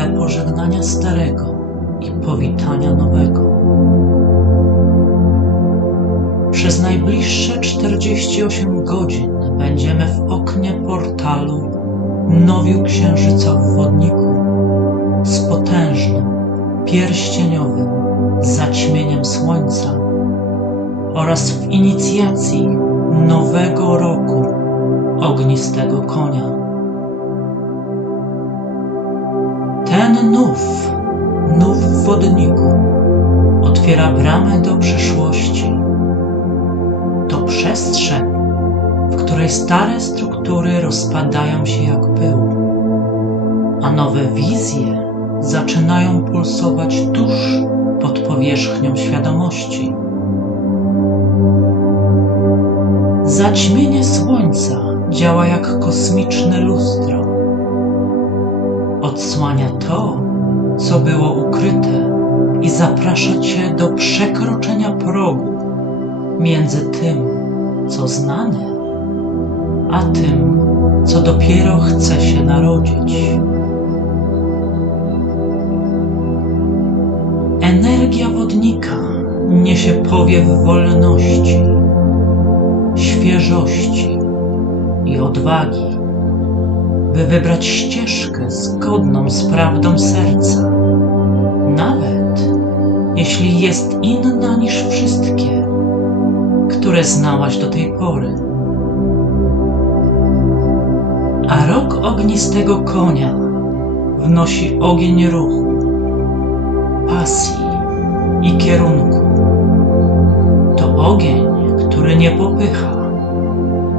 rytuale pożegnania starego i powitania nowego. Przez najbliższe 48 godzin będziemy w oknie portalu nowiu księżyca w wodniku z potężnym, pierścieniowym zaćmieniem słońca oraz w inicjacji nowego roku ognistego konia. Ten nów, nów w wodniku otwiera bramę do przyszłości. To przestrzeń, w której stare struktury rozpadają się jak pył, a nowe wizje zaczynają pulsować tuż pod powierzchnią świadomości. Zaćmienie słońca działa jak kosmiczne lustro. Odsłania to, co było ukryte i zaprasza cię do przekroczenia progu między tym, co znane, a tym, co dopiero chce się narodzić. Energia wodnika niesie powiew wolności, świeżości i odwagi, by wybrać ścieżkę zgodną z prawdą serca, nawet jeśli jest inna niż wszystkie, które znałaś do tej pory. A rok ognistego konia wnosi ogień ruchu, pasji i kierunku. To ogień, który nie popycha,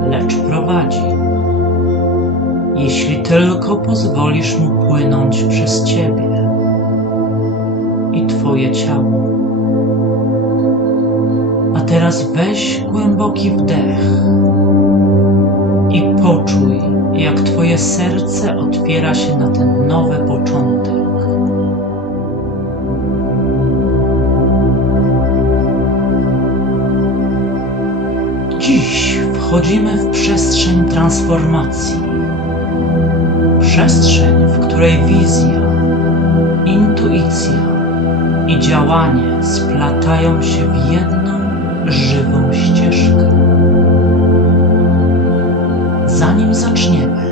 lecz prowadzi. Jeśli tylko pozwolisz mu płynąć przez ciebie i twoje ciało. A teraz weź głęboki wdech i poczuj, jak twoje serce otwiera się na ten nowy początek. Dziś wchodzimy w przestrzeń transformacji. Przestrzeń, w której wizja, intuicja i działanie splatają się w jedną żywą ścieżkę. Zanim zaczniemy,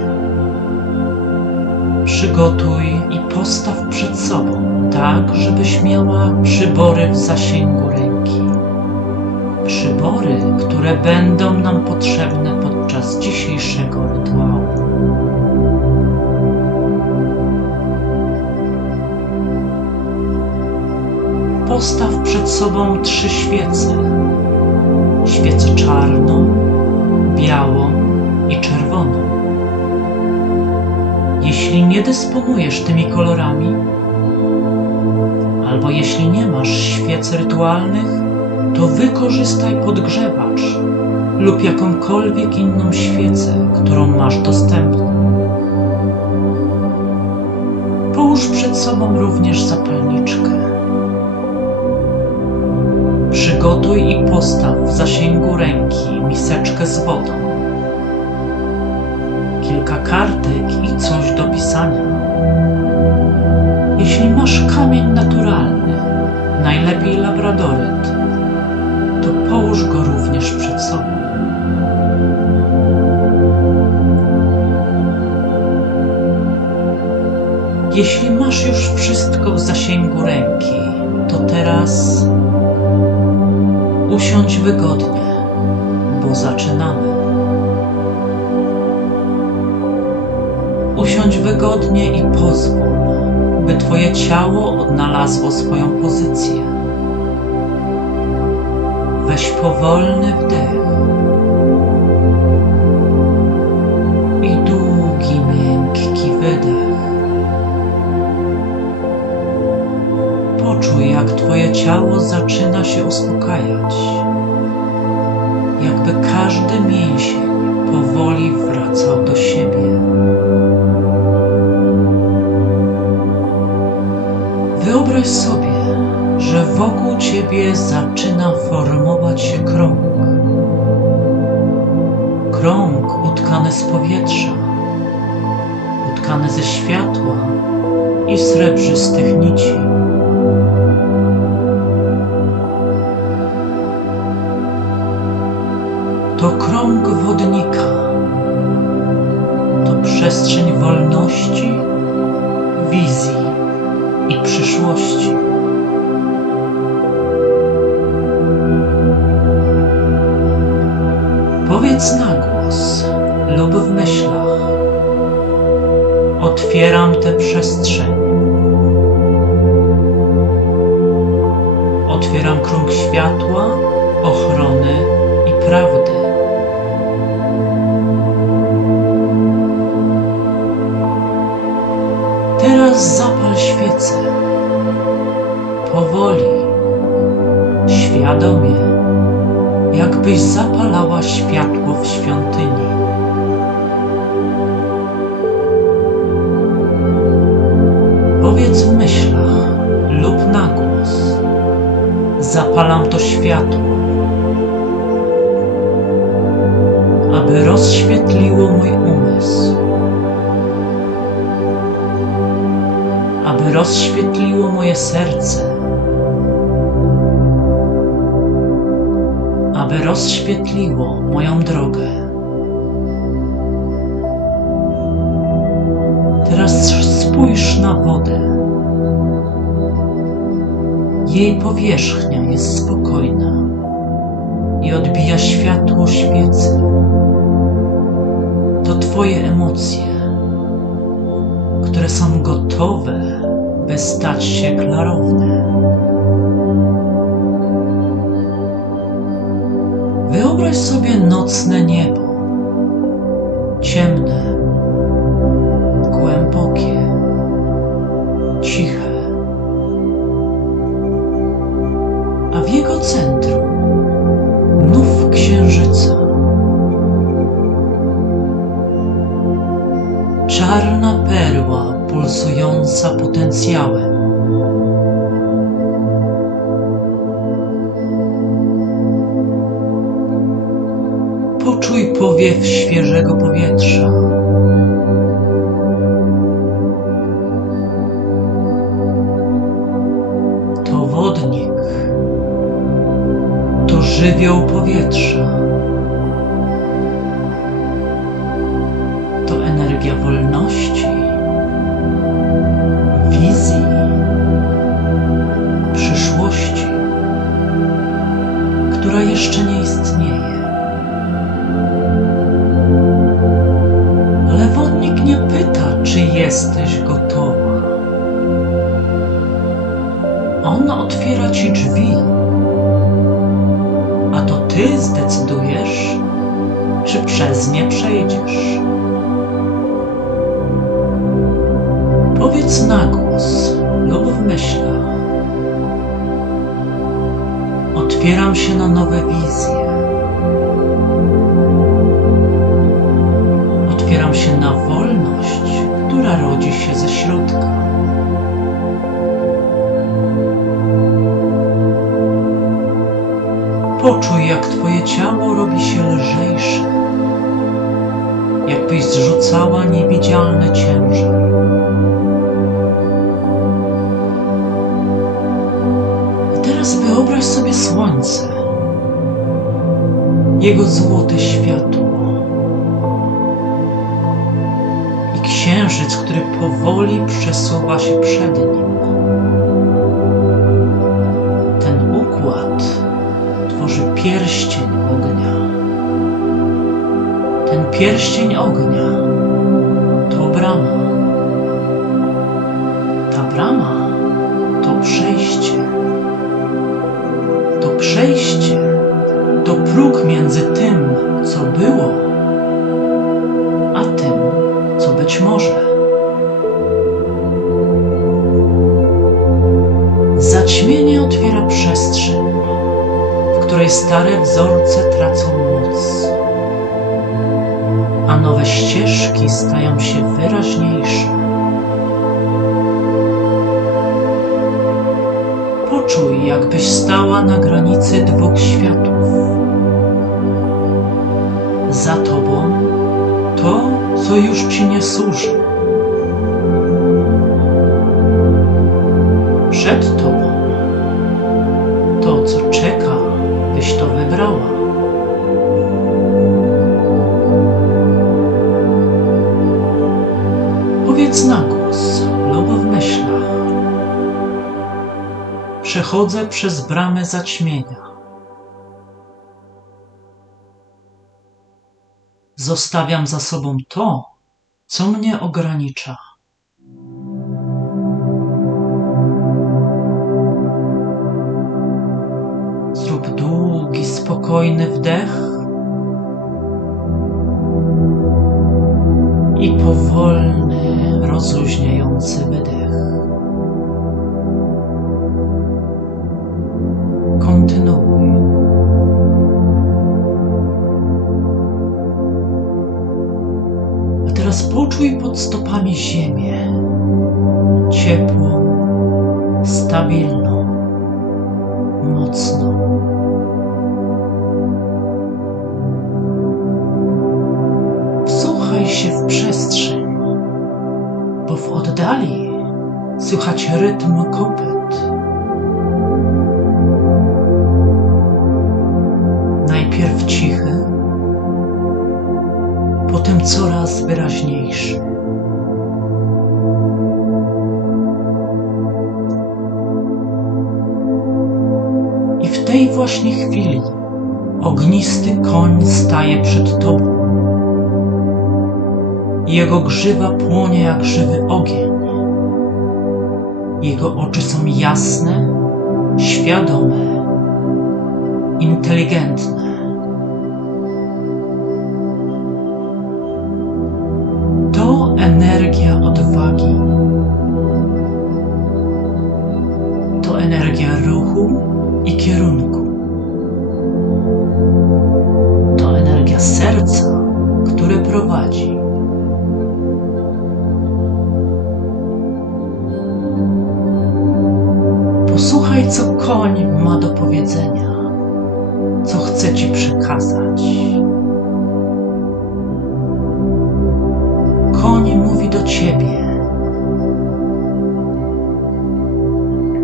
przygotuj i postaw przed sobą tak, żebyś miała przybory w zasięgu ręki przybory, które będą nam potrzebne podczas dzisiejszego rytuału. Postaw przed sobą trzy świece: świecę czarną, białą i czerwoną. Jeśli nie dysponujesz tymi kolorami, albo jeśli nie masz świec rytualnych, to wykorzystaj podgrzewacz lub jakąkolwiek inną świecę, którą masz dostępną. Połóż przed sobą również zapalniczkę. Przygotuj i postaw w zasięgu ręki miseczkę z wodą, kilka kartek i coś do pisania. Jeśli masz kamień naturalny, najlepiej labradoryt, to połóż go również przed sobą. Jeśli masz już wszystko w zasięgu ręki, to teraz usiądź wygodnie, bo zaczynamy. Usiądź wygodnie i pozwól, by Twoje ciało odnalazło swoją pozycję. Weź powolny wdech ciało zaczyna się uspokajać, jakby każdy mięsień powoli wracał do siebie. Wyobraź sobie, że wokół ciebie zaczyna formować się krąg. To krąg wodnika, to przestrzeń wolności, wizji i przyszłości. Powoli, świadomie, jakbyś zapalała światło w świątyni. Powiedz w myślach lub na głos. Zapalam to światło, rozświetliło moją drogę. Teraz spójrz na wodę. Jej powierzchnia jest spokojna i odbija światło świecy. To Twoje emocje, które są gotowe, by stać się klarowne. Wyobraź sobie nocne niebo, ciemne, głębokie, ciche, a w jego centrum nów księżyca. Czarna perła pulsująca potencjałem. Powiew świeżego powietrza. To wodnik. To żywioł powietrza. Która rodzi się ze środka. Poczuj, jak Twoje ciało robi się lżejsze, jakbyś zrzucała niewidzialny ciężar. A teraz wyobraź sobie słońce, jego złote światło księżyc, który powoli przesuwa się przed nim. Ten układ tworzy pierścień ognia. Ten pierścień ognia to brama. Ta brama to przejście. To przejście to próg między tym, co było, być może. Zaćmienie otwiera przestrzeń, w której stare wzorce tracą moc, a nowe ścieżki stają się wyraźniejsze. Poczuj, jakbyś stała na granicy dwóch światów. Za tobą to, co już ci nie służy. Przed tobą to, co czeka, byś to wybrała. Powiedz na głos lub w myślach. Przechodzę przez bramę zaćmienia Zostawiam za sobą to, co mnie ogranicza. Zrób długi, spokojny wdech i powolny, rozluźniający wydech. Kontynuuj. Poczuj pod stopami ziemię. Ciepłą, stabilną, mocną. Wsłuchaj się w przestrzeń, bo w oddali słychać rytm kopyt. Najpierw cichy, potem coraz wyraźniejszy. I w tej właśnie chwili ognisty koń staje przed tobą. Jego grzywa płonie jak żywy ogień. Jego oczy są jasne, świadome, inteligentne.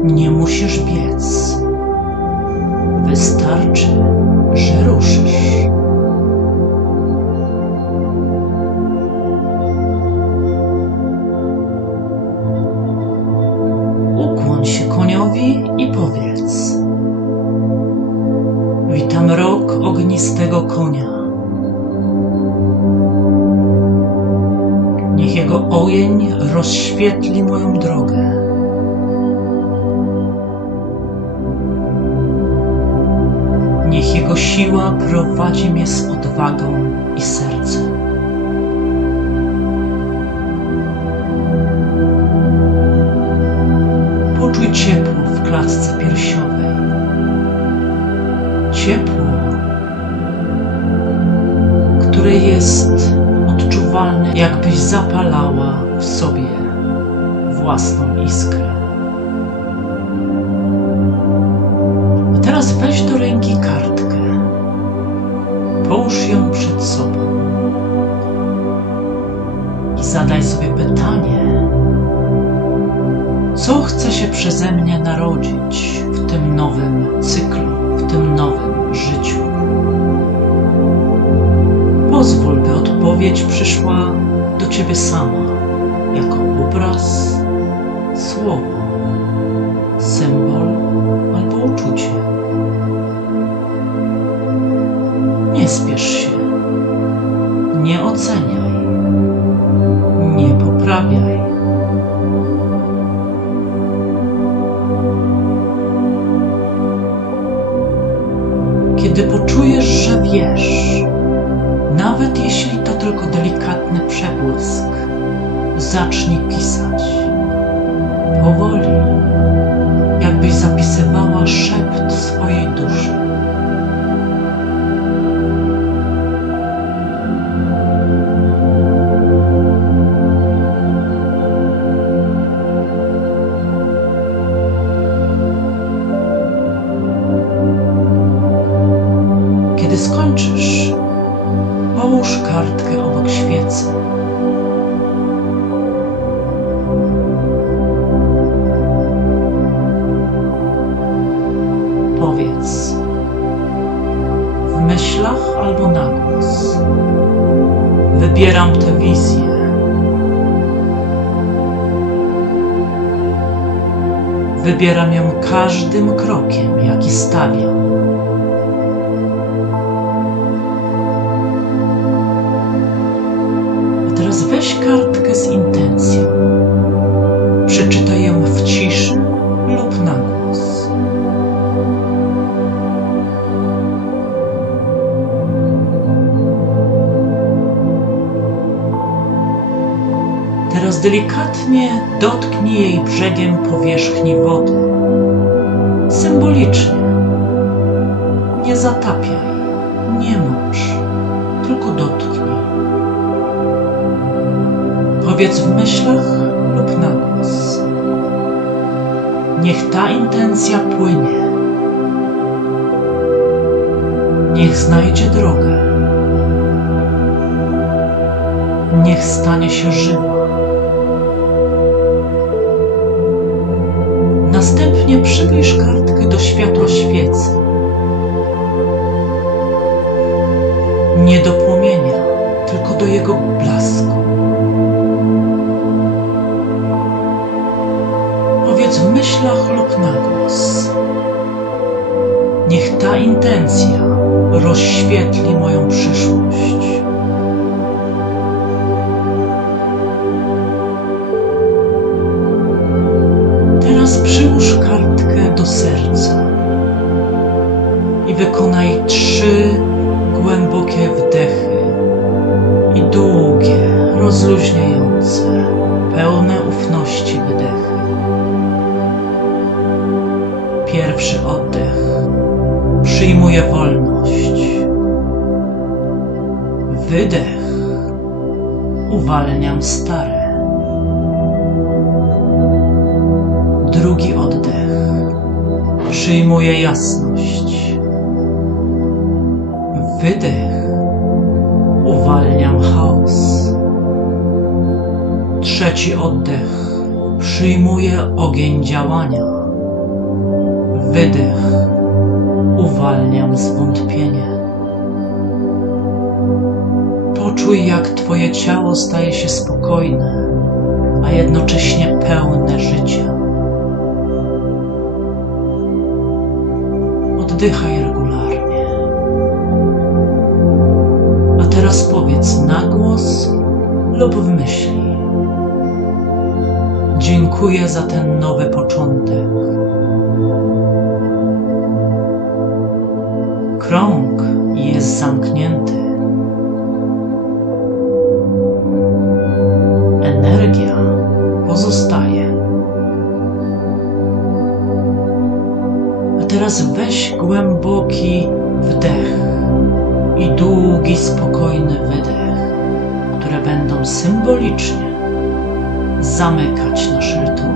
Nie musisz biec. Wystarczy, że ruszysz. раз теперь еще. Przyszła do ciebie sama, jako obraz, Wybieram ją każdym krokiem, jaki stawiam. A teraz weź kartkę z intencją. Przeczytaj ją w ciszy lub na głos. Teraz delikatnie dotknij jej brzegiem powierzchni tylko dotknij. Powiedz w myślach lub na głos. Niech ta intencja płynie. Niech znajdzie drogę. Niech stanie się żywa. Następnie przybliż kartkę do światła świecy. Nie do płomienia, tylko do jego blasku. Powiedz w myślach lub na głos. Niech ta intencja rozświetli moją przyszłość. Stare. Drugi oddech. Przyjmuję jasność. Wydech. Uwalniam chaos. Trzeci oddech. Przyjmuję ogień działania. Wydech. Uwalniam zwątpienie. Poczuj, jak Twoje ciało staje się spokojne, a jednocześnie pełne życia. Oddychaj regularnie. A teraz powiedz na głos lub w myśli. Dziękuję za ten nowy początek. Krąg jest zamknięty. Energia pozostaje. A teraz weź głęboki wdech i długi, spokojny wydech, które będą symbolicznie zamykać nasz rytuał.